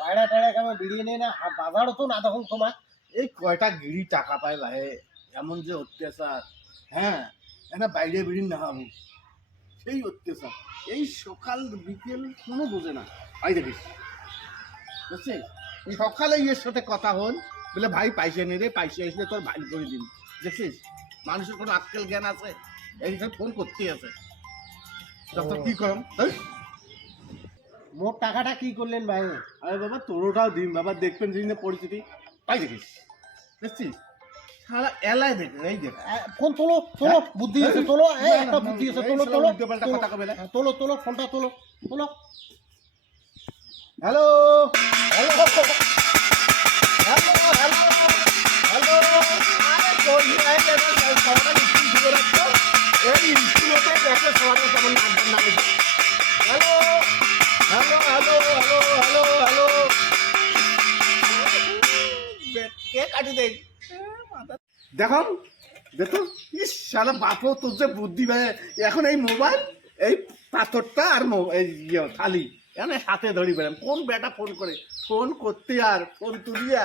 বাইরে টাড়া কেমন বেরিয়ে নেই না বাজারও তো না তখন তোমার এই কয়টা গিরি টাকা পায় ভাই, এমন যে অত্যাচার। হ্যাঁ, এটা বাইরে বেরিয়ে না হবো, সেই অত্যাচার। এই সকাল বিকেল কোনো বোঝে না। ভাই দেখিস, বুঝছিস, সকালে এর সাথে কথা হল, বলে ভাই পয়সা নে রে, পয়সা আসলে তোর ভাই করে দিন। দেখছিস মানুষের কোনো আক্কেল জ্ঞান আছে? এই যে ফোন করতেই আছে। তখন কি করম? মোট টাকাটা কি করলেন ভাই? আরে বাবা তোরটাও দিন বাবা, দেখবেন জিনিস পরিস্থিতি। পাই দেখিস, দেখছিস সারা এলায় দেখ, এই দেখ। ফোন তোলো তোলো, বুদ্ধি আছে তোলো, একটা বুদ্ধি আছে তোলো তোলো কথা কবে না। তোলো তোলো ফোনটা তোলো তোলো। Hello hello hello hello hello, আরে কোন জায়গায় সবাই স্কুল শুরু রাখতো, এই স্কুলতে দেখে সবাই কেমন নাম নামে। Hello hello hello hello hello hello, কে কাটি দেয় দেখো দেখো। ইস সারা বাপও তোর যে বুদ্ধি ভাই, এখন এই মোবাইল, এই পাথরটা আর এই থালি এখানে হাতে ধরি বেড়াম। কোন বেটা ফোন করে, ফোন করতে আর ফোন তুলিয়া